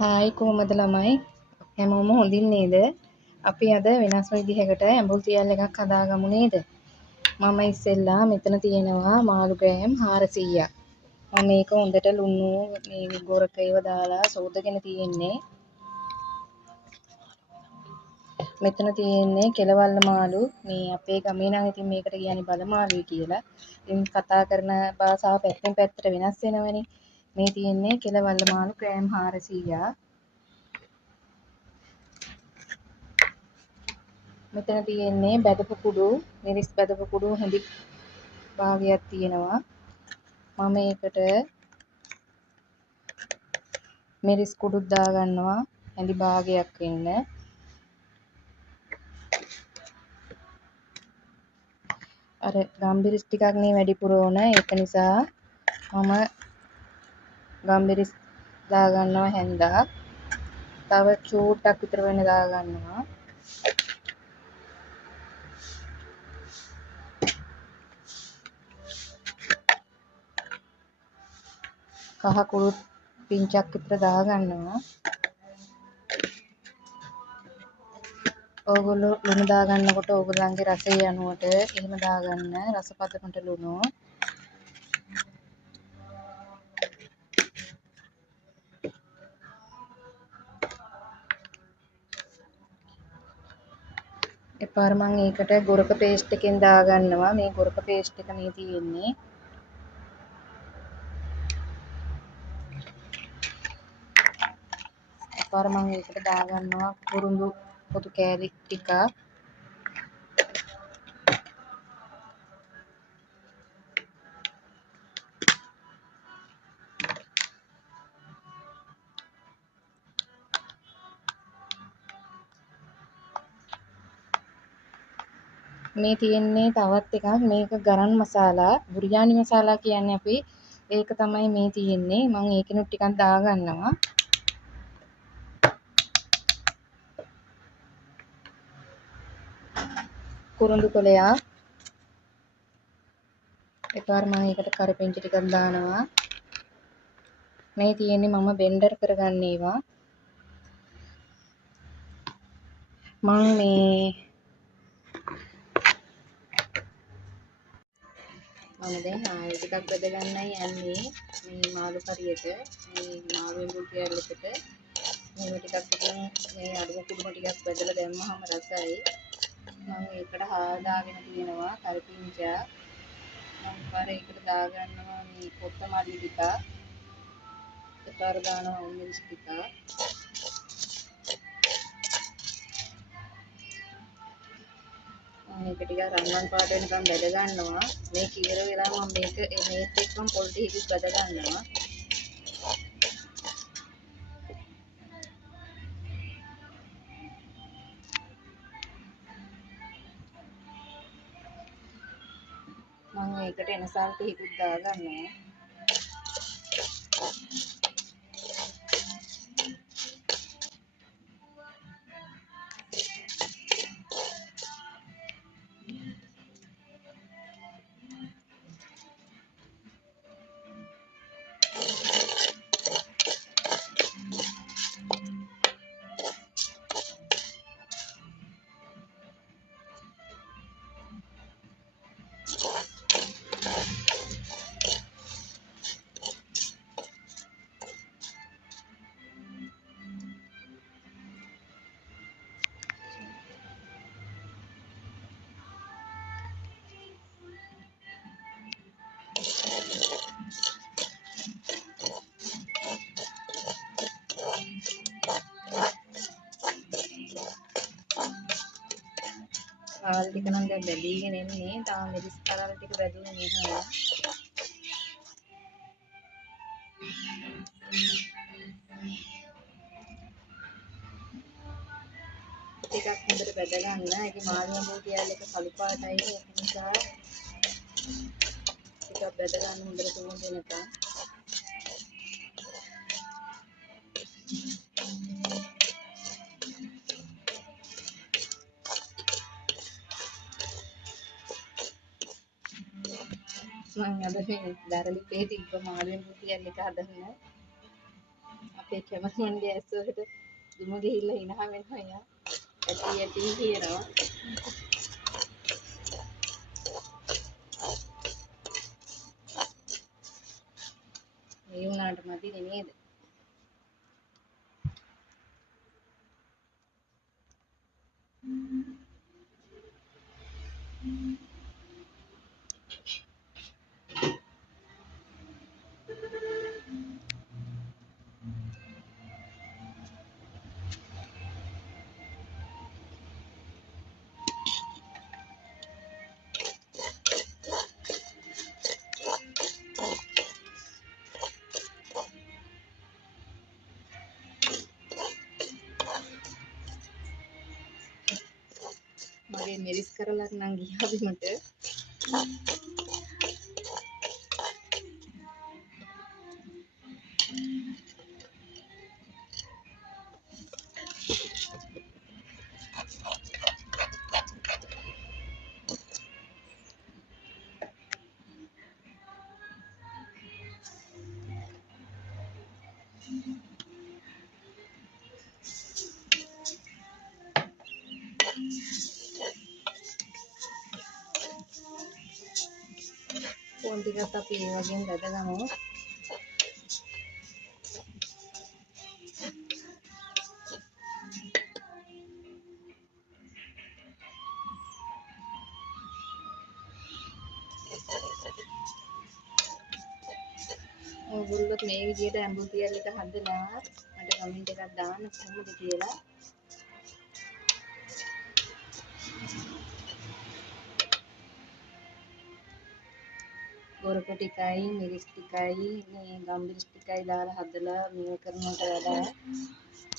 Hi කොහමද ළමයි හැමෝම හොඳින් නේද? අපි අද වෙනස්ම විදිහකට ඇඹුල් තියල් එකක් හදාගමු නේද? මම ඉස්සෙල්ලා මෙතන තියෙනවා මාළු ග්‍රෑම් 400ක්. මම මේක හොඳට ලුණු මේ ගොරකේව දාලා සෝදගෙන තියෙන්නේ. මෙතන තියෙන්නේ කෙලවල්ල මාළු. මේ අපේ ගමේ නම් ඉතින් මේකට කියන්නේ බල මාළුයි කියලා. ඉතින් කතා කරන භාෂාව පැත්තෙන් පැත්තට වෙනස් වෙනවනේ. මේ තියෙන්නේ කෙලවල්ල මාළු ග්‍රෑම් 400ක්. මෙතන තියෙන්නේ බැදපු කුඩු, මිරිස් බැදපු කුඩු හැඳි භාගයක් තියෙනවා. මම ඒකට මිරිස් කුඩුත් දාගන්නවා හැඳි භාගයක් වෙන්න. අර ගම්බිරිස් ටිකක් නේ වැඩිපුර ඕන. ඒක නිසා මම ගම්බිරිස් දාගන්නවා හැන්දක්. තව චූට්ටක් විතර වෙන දාගන්නවා. කහ කුරුත් පිංචක් විතර දාගන්නවා. ඕගොල්ලෝ ලුණු දාගන්නකොට ඕගොල්ලන්ගේ රසය අනුවට එහෙම දාගන්න. රස පදමට ලුණු. එපාර මම ඒකට ගොරක පේස්ට් එකෙන් දාගන්නවා. මේ ගොරක පේස්ට් එක මේ තියෙන්නේ. එපාර මම ඒකට දාගන්නවා කුරුඳු පොතු කෑලි ටිකක්. මේ තියෙන්නේ තවත් එකක්. මේක ගරම් මසාලා, බුරියානි මසාලා කියන්නේ අපි. ඒක තමයි මේ තියෙන්නේ. මම ඒකිනුත් ටිකක් දාගන්නවා. කුරුඳු කොලයක්. එපාර මම ඒකට කරපිංචා ටිකක් දානවා. මේ තියෙන්නේ මම බෙන්ඩර් කරගන්න ඒවා. මම දැන් ආයෙ ටිකක් බෙද ගන්නයි යන්නේ මේ මාළු කරියට. මේ මාළු ඇඹුල් තියල් එකට මේව ටිකක් ඉතින් මේ අඩුව කුඩුම ටිකක් බෙදලා දැම්මහම රසයි. මම ඒකට හදාගෙන තියෙනවා කරපිංචා. මම පාර ඒකට දාගන්නවා මේ කොත්තමල්ලි ටිකක්. එපාර දානවා මිරිස් ටිකක්. මේක ටිකක් රන්වන් පාට වෙනකම් බැද ගන්නවා. මේ කීර වෙලා මම මේත් එක්කම පොල් ටිකකුත් බැද ගන්නවා. මම ඒකට එනසල් ටිකකුත් දාගන්නවා. ආල් ටික නම් දැන් බැදීගෙන එන්නේ. තාම මිරිස් කරල් ටික බැදුනේ නැහැ. ටිකක් හොඳට බැද ගන්න. ඒකේ මාළු ඇඹුල් තියල් එක කළු පාටයි. ඒක නිසා ටිකක් බැද ගන්න හොඳට තුන් දෙනකම්. මම අද මේ දරලිපේ තිබ්බ මාළු ඇඹුල් තියල් එක හදන්න. අපේ කැමරාමන්ගේ ඇස් වලට දුම ගිහිල්ලා hina වෙනවා යා. ඇටි කියනවා. මේ වුණාට මදිනේ නේද? මගේ මිරිස් කරලක් නම් ගියා බිමට. ෆෝන් ටිකත් අපි ඒ වගේම දැදගමු. ඔයගොල්ලෝ මේ විදිහට ඇඹුතියල් එක හදලා මට කමෙන්ට් එකක් දාන්න කොහොමද කියලා. ගොරක ටිකයි මිරිස් ටිකයි මේ ගම්මිරිස් ටිකයි දාලා හදලා මේ කරනවට වඩා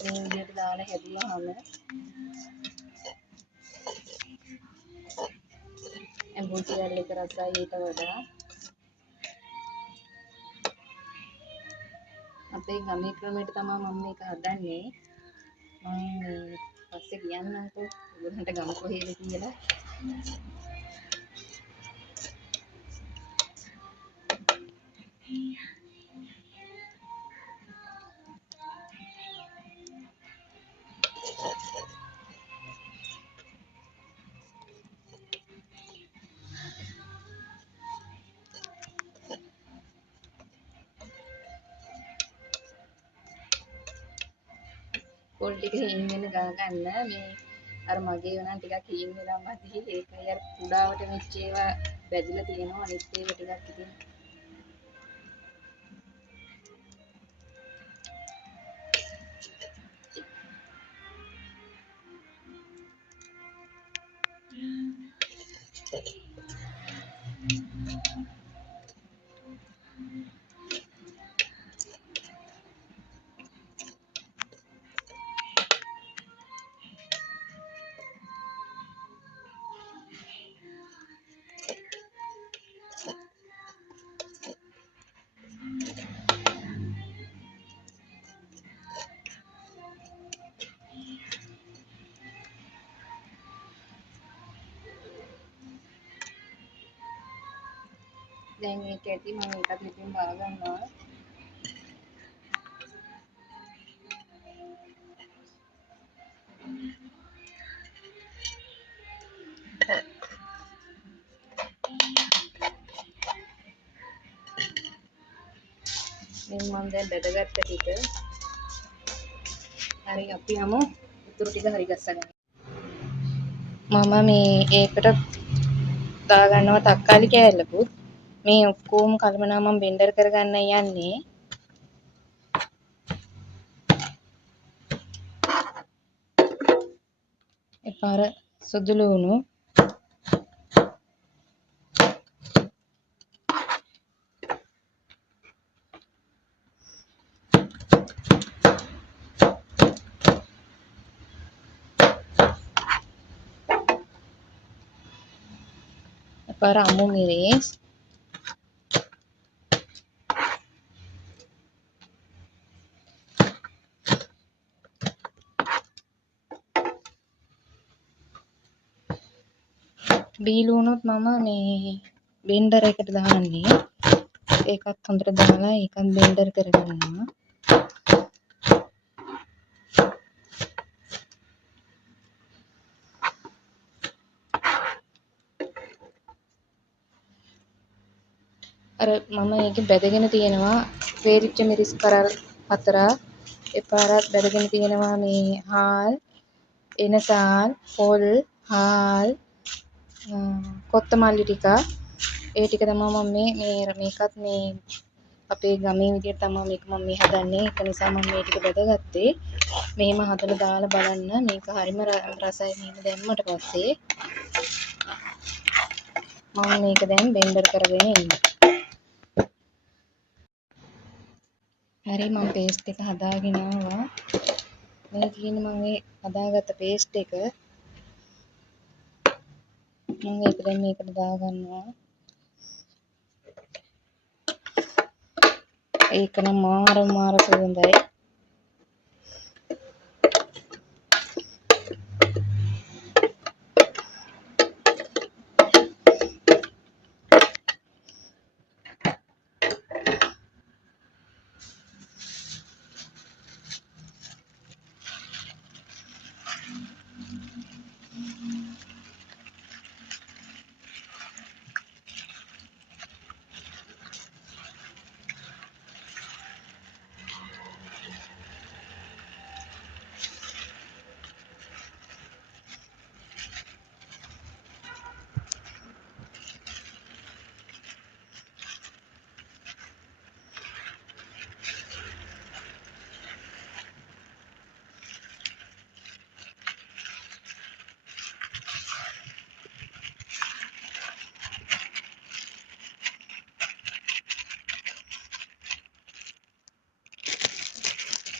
මේ විදිහට දාලා හැදුවාම ඇඹුතියල් එක රසයි ඊට වඩා. අපේ ගමේ ක්‍රමයට තමයි මම මේක හදන්නේ. මම පස්සේ කියන්නම්කෝ ඔයගොල්ලන්ට ගම කොහෙද කියලා. පොල් ටික හීන් වෙන ගා ගන්න. මේ අර මගේ වුණා ටිකක් හීන් වෙලා මදි. ඒකයි අර කුඩාවට මෙච්ච ඒවා වැදිලා තියෙනවා. අනිත් ඒවා ටිකක් ඉතින් දැන් මේක ඇති මම එකක් ඉතින් බා ගන්නවා. මේ මම දැන් බෙදගත්ත ටික හරි අපි යමු උතුරු ටික හරි ගස්සගන්න. මම මේ ඒකට දා ගන්නවා තක්කාලි කෑල්ලකුත්. මේ ඔක්කොම කලමනා මම බෙන්ඩර් කරගන්න යන්නේ. එපාර සුදු ලුණු එපාර අමු මිරිස් බීලුණුත් මම මේ බෙන්ඩර් එකට දාන්නේ. ඒකත් හොඳට දාලා ඒකත් බෙන්ඩර් කරගන්නවා. අර මම ඒකේ බැදගෙන තියෙනවා වේරිච්ච මිරිස් කරල් 4ක්. එපාරක් බැදගෙන තියෙනවා මේ හාල්, එනසාල්, පොල්, හාල්, කොත්තමල්ලි ටික. ඒ ටික තමයි මම මේකත් මේ අපේ ගමේ විදියට තමයි මේක මම මේ හදන්නේ. ඒක නිසා මම මේ ටික බැදගත්තේ. මෙහෙම හදලා දාලා බලන්න. මේක හරිම රසයි. මෙහෙම දැම්මට පස්සේ මම මේක දැන් බෙන්ඩර් කරගෙන ඉන්නවා. හරි මම පේස්ට් එක හදාගෙන ආවා. මේ තියෙන්නේ මම මේ හදාගත්ත පේස්ට් එක. මම ඒක දැන් මේකට දාගන්නවා. ඒක නම් මාර සුවඳයි.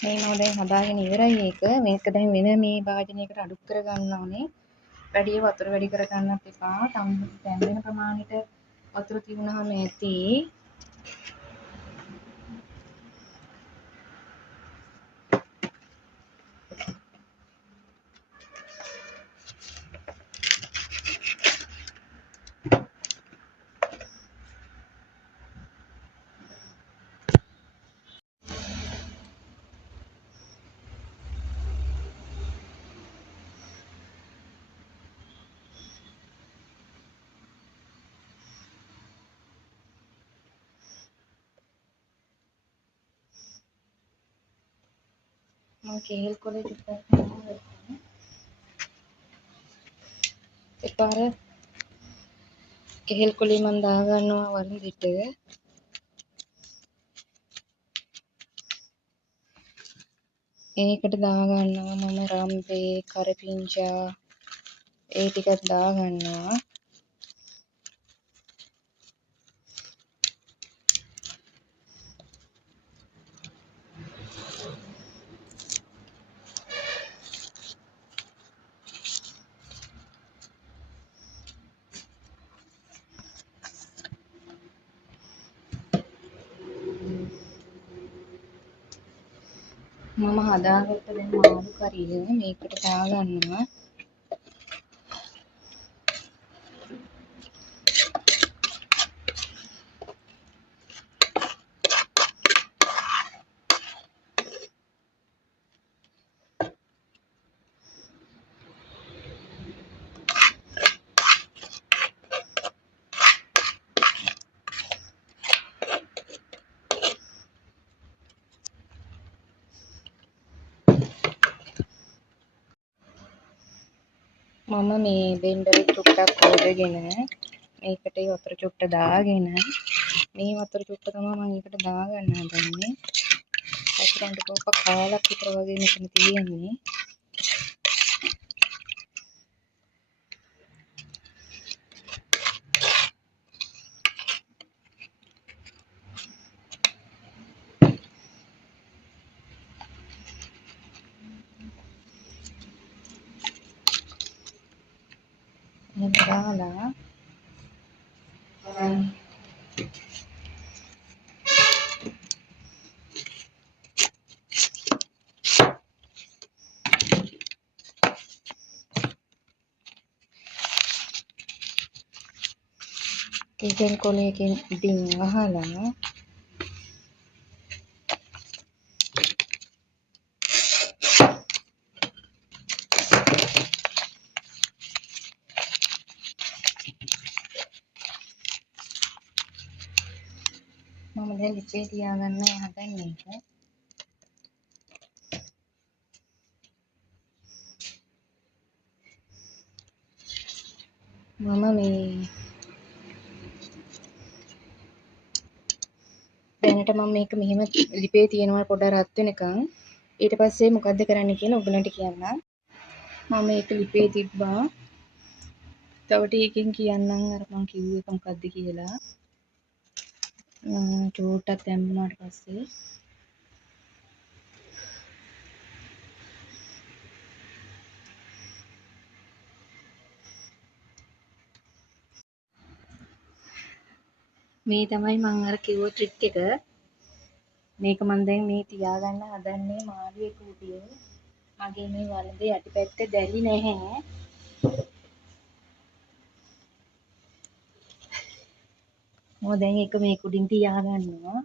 මේ මම දැන් හදාගෙන ඉවරයි ඒක. මේක දැන් වෙන මේ භාජනයකට අඩු කර ගන්න ඕනේ. වැඩි වතුර වැඩි කර ගන්නත් එපා. දැන් වෙන ප්‍රමාණයට වතුර තිබුණාම ඇති. මම කේල් කොලේ ටිකක් එපාර කෙහෙල් කොලේ මම දා ගන්නවා වරින්දිට. ඒකට දා ගන්නවා මම රම්පේ, කරපිංචා ඒ ටිකක් දා ගන්නවා. මම හදාගත්ත දැන් මාළු කරිය මේකට දා ගන්නවා. මම මේ බෙන්ඩරේ චුට්ටක් හොදගෙන මේකට වතුර චුට්ට දාගෙන මේ වතුර චුට්ට තමයි මම ඒකට දාගන්න හදන්නේ. වතුරන්ට කෝප කාලක් විතර වගේ මෙතන තියෙන්නේ. මේ දාලා කෙහෙල් කොලයකින් ඉතින් වහලා ලිපේ තියාගන්න හදන්නේ ඒක. මම මේ දැනට මම මේක මෙහෙම ලිපේ තියෙනවා පොඩ්ඩක් රත් වෙනකන්. ඊට පස්සේ මොකද්ද කරන්න කියලා ඔයගලන්ට කියන්නම්. මම මේක ලිපේ තිබ්බා. තව ටිකකින් කියන්නම් අර මං කිව්ව එක මොකද්ද කියලා. චූට්ටක් දැම්මාට පස්සේ මේ තමයි මං අර කිව්ව ට්‍රික් එක. මේක මම දැන් මේ තියාගන්න හදන්නේ මාළුවේ කූටියේ. මගේ මේ වලදේ යටිපැත්ත දැලි නැහැ. මම දැන් ඒක මේ කුඩින් තියාගන්නවා.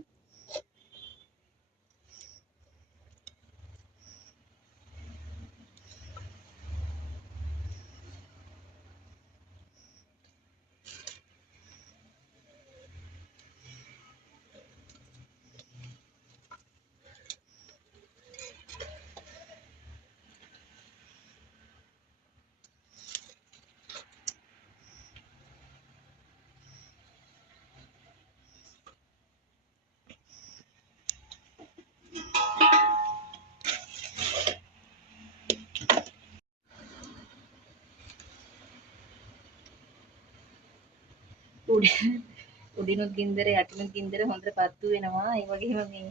උඩිනුත් ගින්දර යටිනුත් ගින්දර හොඳට පත්තු වෙනවා. ඒ වගේම මේ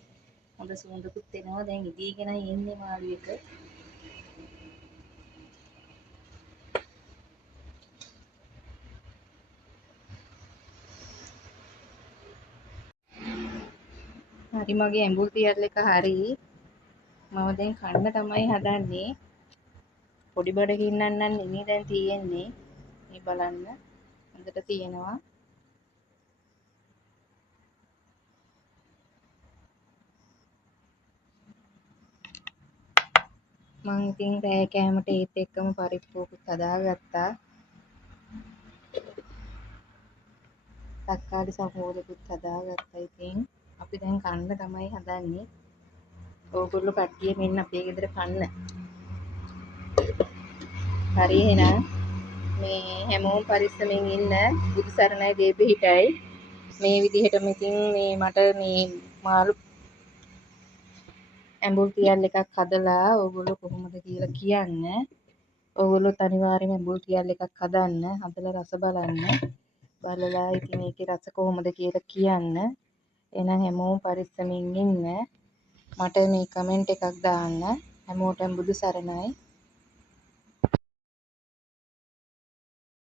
හොඳ සුවඳකුත් එනවා. දැන් ඉදීගෙනයි එන්නේ මාළු එක. හරි මගේ ඇඹුල් පියල් එක හරි. මම දැන් කන්න තමයි හදන්නේ. පොඩි බඩගින්නක් නම් නෙමෙයි දැන් තියෙන්නේ. මේ බලන්න. හොඳට තියෙනවා. මං ඉතින් රෑ කෑමට ඒත් එක්කම පරිප්පුවකුත් හදාගත්තා. තක්කාලි සමෝලකුත් හදාගත්තා. ඉතින් අපි දැන් කන්න තමයි හදන්නේ. ඕගොල්ලෝ කට්ටිය මෙන්න අපේ ගෙදර කන්න. හරි එහෙනම් මේ හැමෝම පරිස්සමෙන් ඉන්න. බුදු සරණයි දේබිහිටයි. මේ විදිහටම ඉතින් මේ මට මේ මාළු ඇඹුල් පියල් එකක් හදලා ඕගොල්ලෝ කොහොමද කියලා කියන්න. ඕගොල්ලොත් අනිවාර්යයෙන්ම ඇඹුල් පියල් එකක් හදන්න. හදලා රස බලන්න. බලලා ඉතින් මේකේ රස කොහොමද කියලා කියන්න. එහෙනම් හැමෝම පරිස්සමින් ඉන්න. මට මේ කමෙන්ට් එකක් දාන්න. හැමෝටම බුදු සරණයි.